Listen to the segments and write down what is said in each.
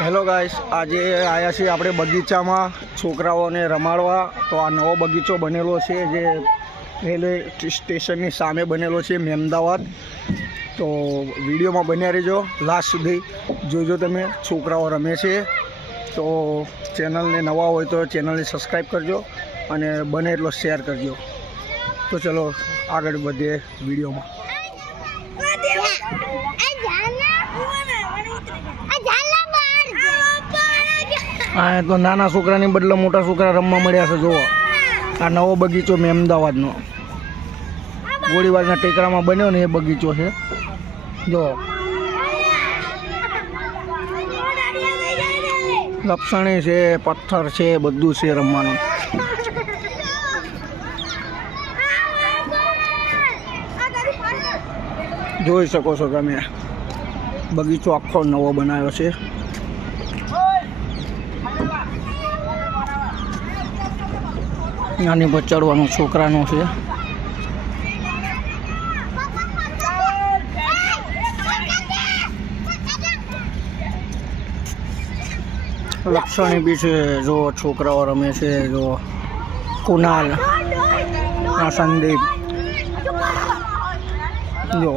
Hello guys, આજે આવ્યા છીએ આપણે બગીચામાં છોકરાઓને રમાડવા. તો આ નવો બગીચો બનેલો છે જે રેલવે સ્ટેશનની સામે બનેલો છે મહેમદાવાદ. તો વિડીયોમાં બન્યા રહેજો લાસ્ટ સુધી, જોજો તમે. છોકરાઓ રમે છે. તો ચેનલને નવા હોય તો ચેનલને સબસ્ક્રાઈબ કરજો અને બને એટલો શેર કરજો. તો ચલો આગળ વધીએ વિડીયોમાં. હા, તો નાના છોકરાની બદલે મોટા છોકરા રમવા મળ્યા છે. જુઓ, આ નવો બગીચો અમદાવાદનો ગોળીબારના ટેકરામાં બન્યો ને એ બગીચો છે. જો લપસણી છે, પથ્થર છે, બધું છે રમવાનું. જોઈ શકો છો તમે, બગીચો આખો નવો બનાવ્યો છે. આની પર ચડવાનું છોકરાનું છે. લક્ષણી બી છે. જો છોકરાઓ રમે છે. જો કુનાલ, સંદીપ, જો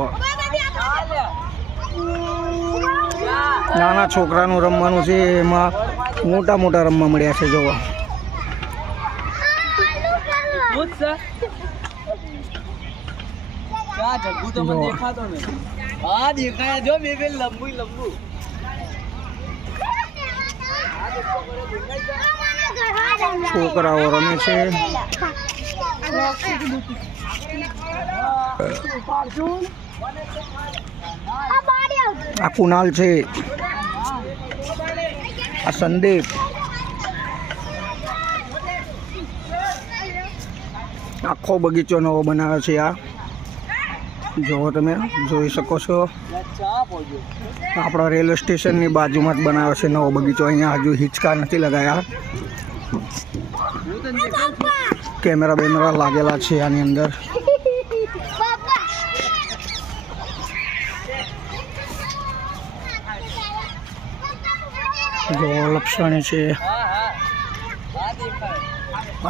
નાના છોકરાનું રમવાનું છે. એમાં મોટા મોટા રમવા મળ્યા છે. જોવા છોકરાઓ રમે છે. આ કુનાલ છે, આ સંદીપ, આખો બગીચો નવો બનાવ્યો છે. આ જો તમે જોઈ શકો છો, આપણા રેલવે સ્ટેશનની બાજુમાં જ બનાવ્યો છે નવો બગીચો. અહીંયા હજુ હિંચકા નથી લગાયા. કેમેરા લાગેલા છે આની અંદર. જો લપસણી છે.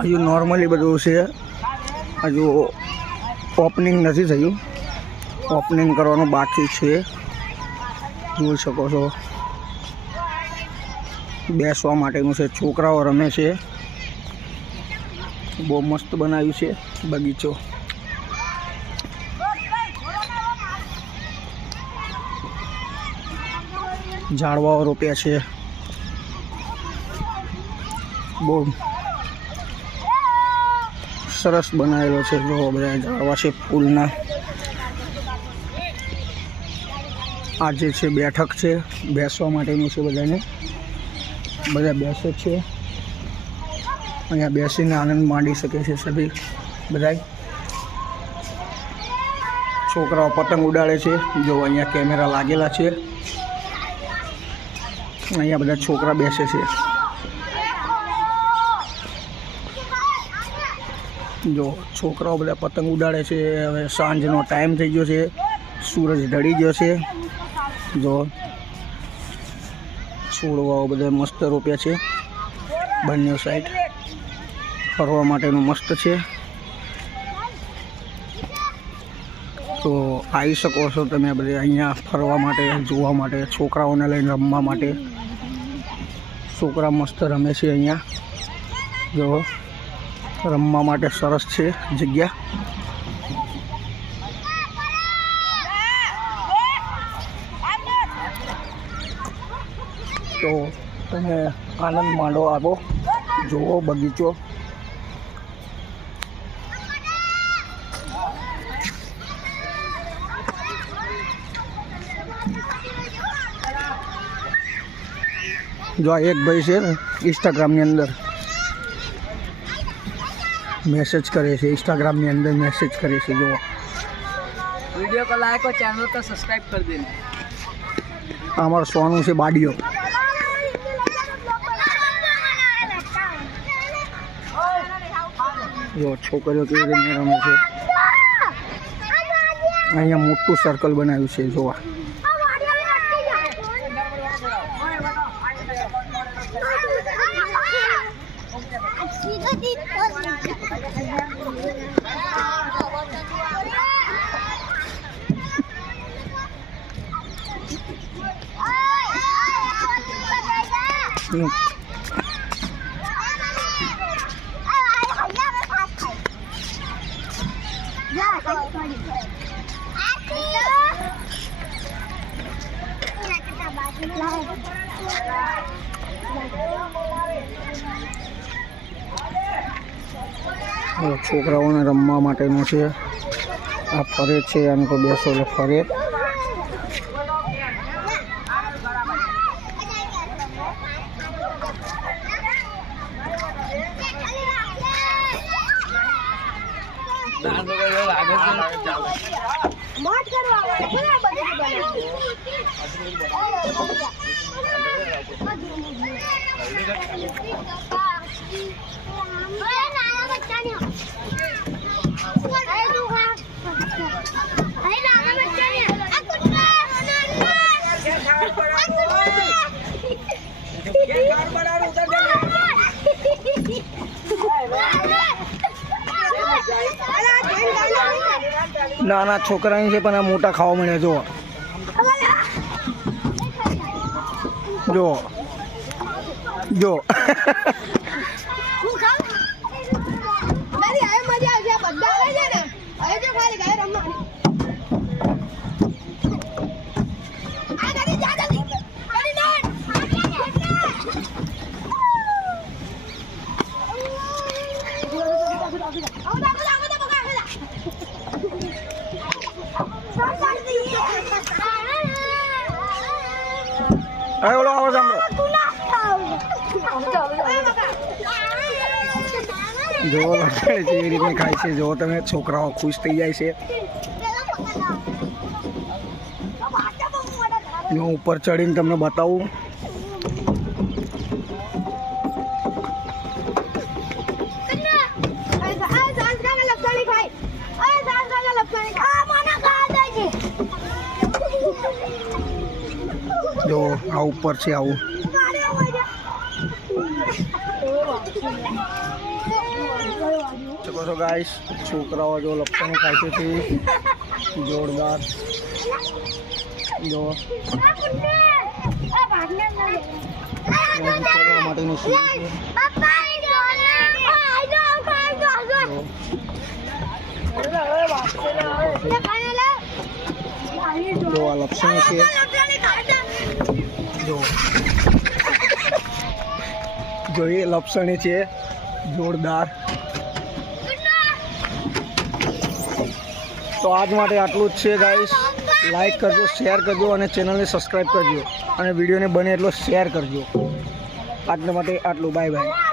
હજુ નોર્મલી બધું છે. હજુ ઓપનિંગ નથી થયું, ઓપનિંગ કરવાનું બાકી છે. જોઈ શકો છો, બેસવા માટેનું છે. છોકરાઓ રમે છે. બહુ મસ્ત બનાવ્યું છે બગીચો. ઝાડવાઓ રોપ્યા છે. બહુ સરસ બનાવેલો છે. જો બધા ઝાડવા છે ફૂલના. આ જે છે બેઠક છે, બેસવા માટેનું છે. બધાને બધા બેસે છે. અહીંયા બેસીને આનંદ માંડી શકે છે સભી બધા. છોકરાઓ પતંગ ઉડાડે છે. જો અહીંયા કેમેરા લાગેલા છે. અહીંયા બધા છોકરા બેસે છે. જો છોકરાઓ બધા પતંગ ઉડાડે છે. હવે સાંજનો ટાઈમ થઈ ગયો છે, સૂરજ ઢળી ગયો છે. જો છોડવાઓ બધા મસ્ત રોપ્યા છે બંને સાઈડ. ફરવા માટેનું મસ્ત છે. તો આવી શકો છો તમે બધે અહીંયા ફરવા માટે, જોવા માટે, છોકરાઓને લઈને રમવા માટે. છોકરા મસ્ત રમે છે અહીંયા. જો રમવા માટે સરસ છે જગ્યા. તો તમે આનંદ માંડો, આવો, જુઓ બગીચો. જો આ એક ભાઈ છે ને, ઇન્સ્ટાગ્રામની અંદર मैसेज करे से, इंस्टाग्राम में अंदर मैसेज करे से. जो वीडियो को लाइक और चैनल को सब्सक्राइब कर देना. हमारा सोनू से बाडियो. जो छोकरीओ के रमे छे. अहींया मोटું સર્કલ બનાવ્યું છે. જોવા છોકરાઓને રમવા માટેનું છે. આ ફરે છે, આને તો બેસો એટલે ફરે. નાના છોકરાની છે પણ આ મોટા ખાવા મળ્યા. જો જો ઓલો આવો સાંભળો. જો કેવી રીતે ખાય છે, જો તમે છોકરાઓ ખુશ થઈ જાય છે. હું ઉપર ચડીને તમને બતાવું. જો આ ઉપર છે આવું. તો ગાઈસ છોકરાઓ જો લપસણી ખાય છે જોરદાર. જો માટેનું શું જો આ લપસણી છે. જો એ લપસણી છે જોરદાર. તો આજ માટે આટલું જ છે ગાઈસ. લાઈક કરજો, શેર કરજો અને ચેનલને સબસ્ક્રાઈબ કરજો અને વિડીયોને બને એટલો શેર કરજો. આજના માટે આટલું. Bye bye.